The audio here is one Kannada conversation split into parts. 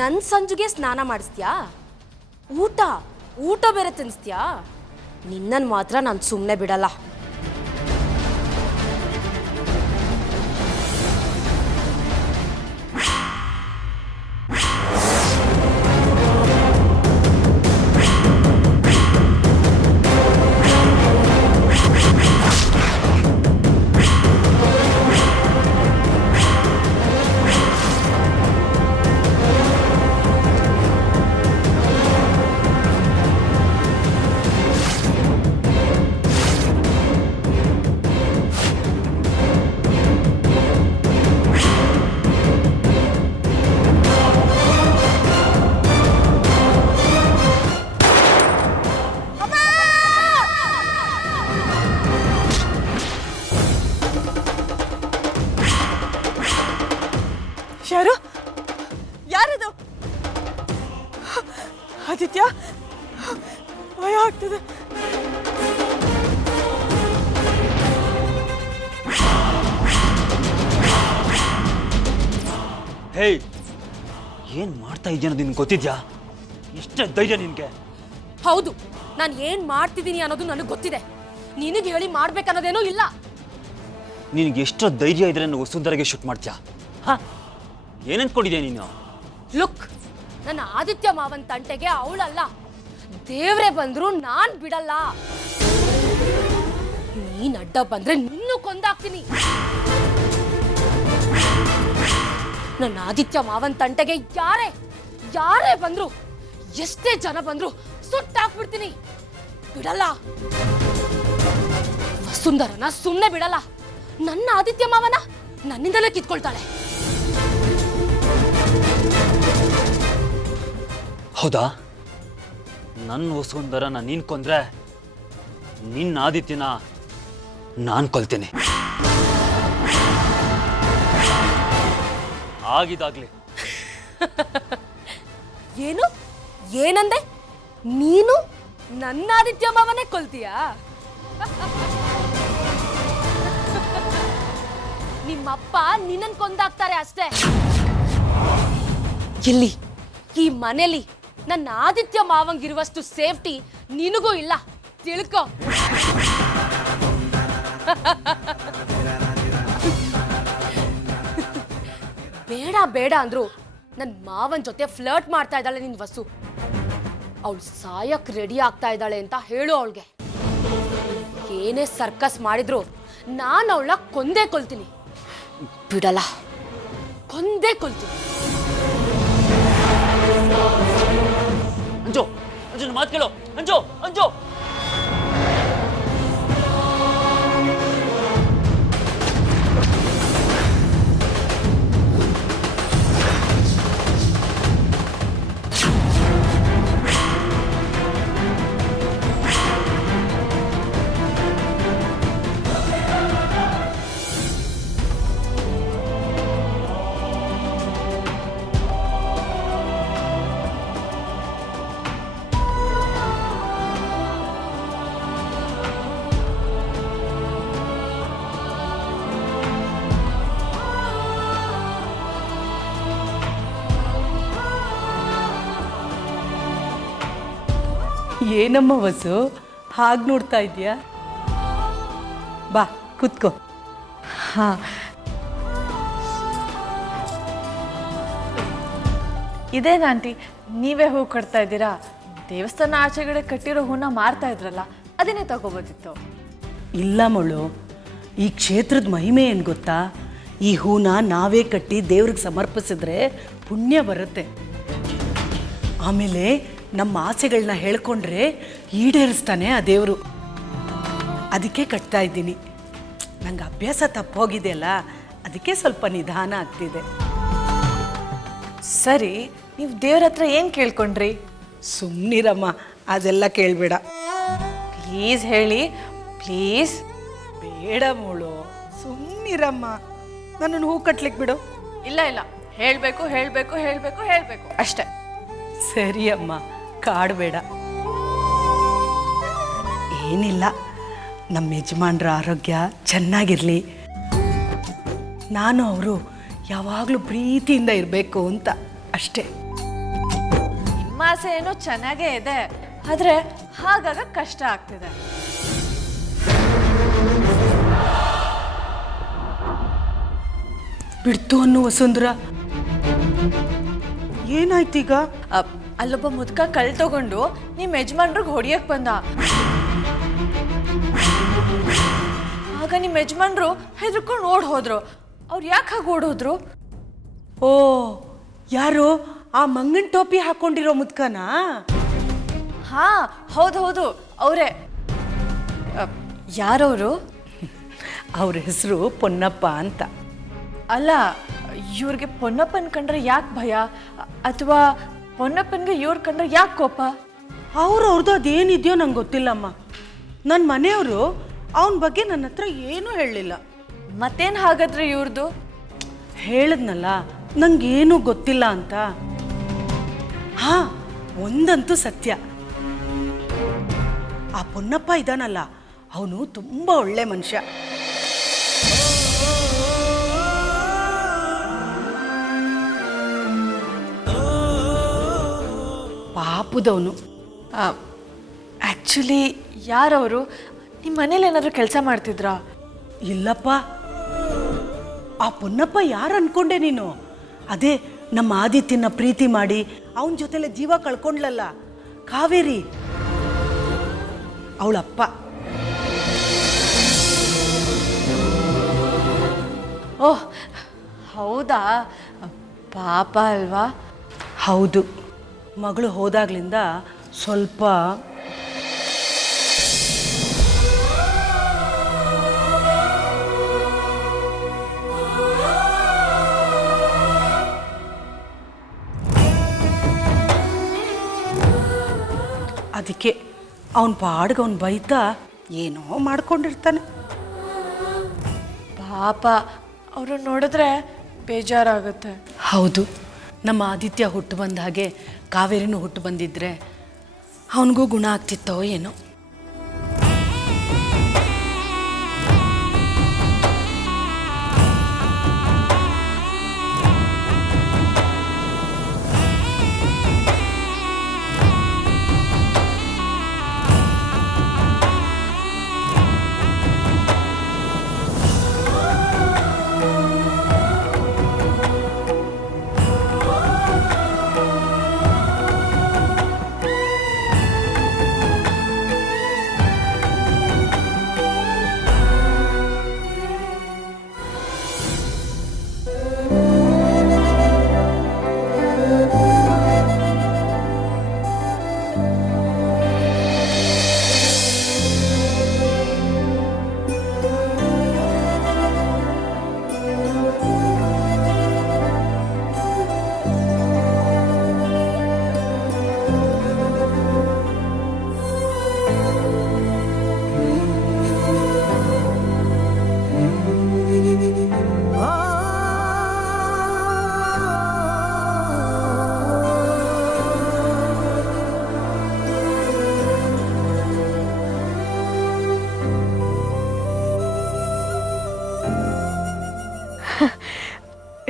ನನ್ನ ಸಂಜುಗೆ ಸ್ನಾನ ಮಾಡಿಸ್ತೀಯಾ? ಊಟ ಬೇರೆ ತಿನ್ನಿಸ್ತೀಯಾ? ನಿನ್ನನ್ನು ಮಾತ್ರ ನಾನು ಸುಮ್ಮನೆ ಬಿಡಲ್ಲ. ಯಾರು? ಯಾರದು? ಆದಿತ್ಯ, ಭಯ ಆಗ್ತದೆ. ಹೇ, ಏನ್ ಮಾಡ್ತಾ ಇದೆಯಾ ನಿನ್ಗೆ ಗೊತ್ತಿದ್ಯಾ? ಇಷ್ಟ ಧೈರ್ಯ ನಿನ್ಗೆ? ಹೌದು, ನಾನು ಏನ್ ಮಾಡ್ತಿದ್ದೀನಿ ಅನ್ನೋದು ನನಗೆ ಗೊತ್ತಿದೆ. ನಿನಗೆ ಹೇಳಿ ಮಾಡ್ಬೇಕನ್ನೋದೇನೂ ಇಲ್ಲ. ನಿನಗೆ ಎಷ್ಟೋ ಧೈರ್ಯ ಇದ್ರೆ ನಾನು ವಸುಂಧರೆಗೆ ಶೂಟ್ ಮಾಡ್ತೀಯಾ? ಹಾ, ಏನಂದ್ಕೊಂಡಿದ್ಯಾ ನೀನು? ಲುಕ್, ನನ್ನ ಆದಿತ್ಯ ಮಾವನ್ ತಂಟೆಗೆ ಅವಳಲ್ಲ, ದೇವ್ರೆ ಬಂದ್ರು ನಾನ್ ಬಿಡಲ್ಲ. ನೀನ್ ಅಡ್ಡ ಬಂದ್ರೆ ನಿನ್ನೂ ಕೊಂದಾಕ್ತೀನಿ. ನನ್ನ ಆದಿತ್ಯ ಮಾವನ್ ತಂಟೆಗೆ ಯಾರೇ ಬಂದ್ರು, ಎಷ್ಟೇ ಜನ ಬಂದ್ರು ಸುಟ್ಟಾಕ್ಬಿಡ್ತೀನಿ. ಬಿಡಲ್ಲ. ವಸುಂಧರನ ಸುಮ್ಮನೆ ಬಿಡಲ್ಲ. ನನ್ನ ಆದಿತ್ಯ ಮಾವನ ನನ್ನಿಂದಲೇ ಕಿತ್ಕೊಳ್ತಾಳೆ. ಹೌದಾ? ನನ್ನ ವಸುಂಧರನ ನೀನ್ ಕೊಂದ್ರೆ ನಿನ್ನ ಆದಿತ್ಯನ ನಾನ್ ಕೊಲ್ತೇನೆ. ಆಗಿದಾಗ್ಲಿ. ಏನಂದೆ? ನೀನು ನನ್ನ ಆದಿತ್ಯ ಮಾವನೇ ಕೊಲ್ತೀಯಾ? ನಿಮ್ಮಪ್ಪ ನಿನ್ನನ್ ಕೊಂದಾಕ್ತಾರೆ ಅಷ್ಟೇ. ಇಲ್ಲಿ ಈ ಮನೆಯಲ್ಲಿ ನನ್ನ ಆದಿತ್ಯ ಮಾವಂಗಿರುವಷ್ಟು ಸೇಫ್ಟಿ ನಿನಗೂ ಇಲ್ಲ, ತಿಳ್ಕೊ. ಬೇಡ ಅಂದ್ರು ನನ್ನ ಮಾವನ್ ಜೊತೆ ಫ್ಲರ್ಟ್ ಮಾಡ್ತಾ ಇದ್ದಾಳೆ ನಿನ್ ವಸು. ಅವಳು ಸಾಯಕ್ ರೆಡಿ ಆಗ್ತಾ ಇದ್ದಾಳೆ ಅಂತ ಹೇಳು ಅವಳಿಗೆ. ಏನೇ ಸರ್ಕಸ್ ಮಾಡಿದ್ರು ನಾನು ಅವಳ ಕೊಂದೇ ಕೊಲ್ತೀನಿ. ಬಿಡಲ್ಲ, ಕೊಂದೇ ಕೊಲ್ತೀನಿ. ಅಂಜು, ಅಂಜು ಮಾತು ಕೇಳು. ಅಂಜು, ಅಂಜು. ಏನಮ್ಮ ವಸು, ಹಾಗೆ ನೋಡ್ತಾ ಇದೆಯಾ? ಬಾ ಕೂತ್ಕೋ. ಹಾಂ, ಇದೇನಾ ಆಂಟಿ, ನೀವೇ ಹೂ ಕಟ್ತಾ ಇದ್ದೀರಾ? ದೇವಸ್ಥಾನ ಆಚೆಗಡೆ ಕಟ್ಟಿರೋ ಹೂನ ಮಾರ್ತಾ ಇದ್ರಲ್ಲ, ಅದನ್ನೇ ತಗೋಬೋದಿತ್ತು. ಇಲ್ಲ ಮಳು, ಈ ಕ್ಷೇತ್ರದ ಮಹಿಮೆ ಏನು ಗೊತ್ತಾ? ಈ ಹೂನ ನಾವೇ ಕಟ್ಟಿ ದೇವ್ರಿಗೆ ಸಮರ್ಪಿಸಿದ್ರೆ ಪುಣ್ಯ ಬರುತ್ತೆ. ಆಮೇಲೆ ನಮ್ಮ ಆಸೆಗಳನ್ನ ಹೇಳ್ಕೊಂಡ್ರೆ ಈಡೇರಿಸ್ತಾನೆ ಆ ದೇವರು. ಅದಕ್ಕೆ ಕಟ್ತಾ ಇದ್ದೀನಿ. ನಂಗೆ ಅಭ್ಯಾಸ ತಪ್ಪೋಗಿದೆಯಲ್ಲ, ಅದಕ್ಕೆ ಸ್ವಲ್ಪ ನಿಧಾನ ಆಗ್ತಿದೆ. ಸರಿ, ನೀವು ದೇವ್ರ ಹತ್ರ ಏನು ಕೇಳ್ಕೊಂಡ್ರಿ? ಸುಮ್ಮನಿರಮ್ಮ, ಅದೆಲ್ಲ ಕೇಳಬೇಡ. ಪ್ಲೀಸ್ ಹೇಳಿ, ಪ್ಲೀಸ್. ಬೇಡ ಮೂಳು, ಸುಮ್ಮನಿರಮ್ಮ. ನನ್ನನ್ನು ಹೂ ಕಟ್ಲಿಕ್ಕೆ ಬಿಡು. ಇಲ್ಲ ಹೇಳಬೇಕು ಹೇಳಬೇಕು ಹೇಳಬೇಕು ಹೇಳಬೇಕು ಅಷ್ಟೇ. ಸರಿ ಅಮ್ಮ, ಕಾಡಬೇಡ. ಏನಿಲ್ಲ, ನಮ್ಮ ಯಜಮಾನ್ರ ಆರೋಗ್ಯ ಚೆನ್ನಾಗಿರಲಿ, ನಾನು ಅವರು ಯಾವಾಗಲೂ ಪ್ರೀತಿಯಿಂದ ಇರಬೇಕು ಅಂತ ಅಷ್ಟೇ. ಆಸೆ ಏನೋ ಚೆನ್ನಾಗೇ ಇದೆ, ಆದ್ರೆ ಹಾಗಾಗ ಕಷ್ಟ ಆಗ್ತಿದೆ. ಬಿಡ್ತು ಅನ್ನೋ ವಸುಂಧರ, ಏನಾಯ್ತೀಗ? ಅಲ್ಲೊಬ್ಬ ಮುದ್ಕ ಕಲ್ ತಗೊಂಡು ನಿಮ್ಮ ಯಜಮಾನ್ರಿಗೆ ಹೊಡಿಯಕ್ ಬಂದ. ಆಗ ನಿಮ್ಮ ಯಜಮಾನ್ರು ಹೆದರ್ಕೊಂಡು ಓಡ್ ಹೋದ್ರು. ಅವ್ರು ಯಾಕೆ ಹಾಗೆ ಓಡೋದ್ರು? ಓ, ಯಾರು ಆ ಮಂಗನ್ ಟೋಪಿ ಹಾಕೊಂಡಿರೋ ಮುದ್ಕನಾ? ಹಾ, ಹೌದು ಅವರೇ. ಯಾರವರು? ಅವ್ರ ಹೆಸರು ಪೊನ್ನಪ್ಪ ಅಂತ. ಅಲ್ಲ, ಇವ್ರಿಗೆ ಪೊನ್ನಪ್ಪನ್ ಕಂಡ್ರೆ ಯಾಕೆ ಭಯ? ಅಥವಾ ಪೊನ್ನಪ್ಪನ್ಗೆ ಇವ್ರ ಕಂಡ್ರೆ ಯಾಕೆ ಕೋಪ? ಅವ್ರದ್ದು ಅದೇನಿದೆಯೋ ನಂಗೆ ಗೊತ್ತಿಲ್ಲಮ್ಮ. ನನ್ನ ಮನೆಯವರು ಅವನ ಬಗ್ಗೆ ನನ್ನ ಹತ್ರ ಏನೂ ಹೇಳಲಿಲ್ಲ. ಮತ್ತೇನು ಹಾಗಾದ್ರೆ ಇವ್ರದ್ದು? ಹೇಳಿದ್ನಲ್ಲ ನಂಗೇನು ಗೊತ್ತಿಲ್ಲ ಅಂತ. ಹಾ, ಒಂದಂತೂ ಸತ್ಯ, ಆ ಪೊನ್ನಪ್ಪ ಇದಾನಲ್ಲ, ಅವನು ತುಂಬ ಒಳ್ಳೆ ಮನುಷ್ಯ. ಪಾಪದವನು. ಆ್ಯಕ್ಚುಲಿ ಯಾರವರು? ನಿಮ್ಮ ಮನೇಲಿ ಏನಾದರೂ ಕೆಲಸ ಮಾಡ್ತಿದ್ರಾ? ಇಲ್ಲಪ್ಪ, ಆ ಪೊನ್ನಪ್ಪ ಯಾರು ಅನ್ಕೊಂಡೆ ನೀನು? ಅದೇ ನಮ್ಮ ಆದಿತ್ಯನ ಪ್ರೀತಿ ಮಾಡಿ ಅವನ ಜೊತೆಲೆ ಜೀವ ಕಳ್ಕೊಂಡ್ಲಲ್ಲ, ಕಾವೇರಿ, ಅವಳಪ್ಪ. ಓಹ್, ಹೌದಾ? ಪಾಪ ಅಲ್ವಾ? ಹೌದು, ಮಗಳು ಹೋದಾಗ್ಲಿಂದ ಸ್ವಲ್ಪ ಅದಕ್ಕೆ ಅವನ ಪಾಡ್ಗೆ ಅವನು ಬೈತಾ ಏನೋ ಮಾಡ್ಕೊಂಡಿರ್ತಾನೆ. ಪಾಪ, ಅವ್ರನ್ನ ನೋಡಿದ್ರೆ ಬೇಜಾರಾಗುತ್ತೆ. ಹೌದು, ನಮ್ಮ ಆದಿತ್ಯ ಹುಟ್ಟು ಬಂದ ಹಾಗೆ ಕಾವೇರಿನೂ ಹುಟ್ಟು ಬಂದಿದ್ರೆ ಅವನಿಗೂ ಗುಣ ಆಗ್ತಿತ್ತೋ ಏನೋ.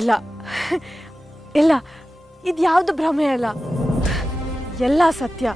ಇಲ್ಲ ಇಲ್ಲ, ಇದು ಯಾವುದು ಭ್ರಮೆ ಅಲ್ಲ, ಎಲ್ಲ ಸತ್ಯ.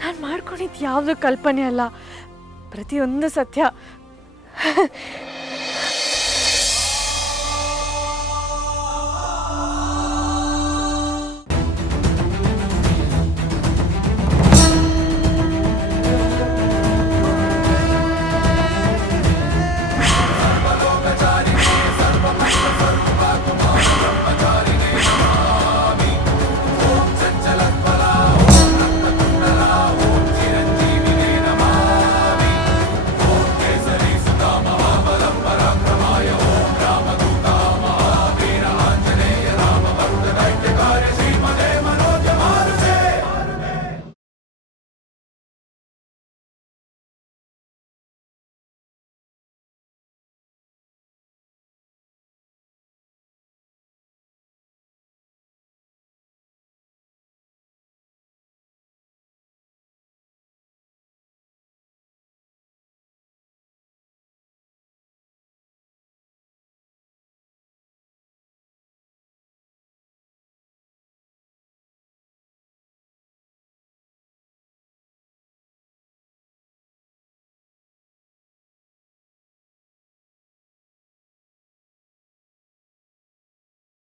ನಾನು ಮಾಡ್ಕೊಂಡಿದ್ದು ಯಾವುದು ಕಲ್ಪನೆ ಅಲ್ಲ, ಪ್ರತಿಯೊಂದು ಸತ್ಯ.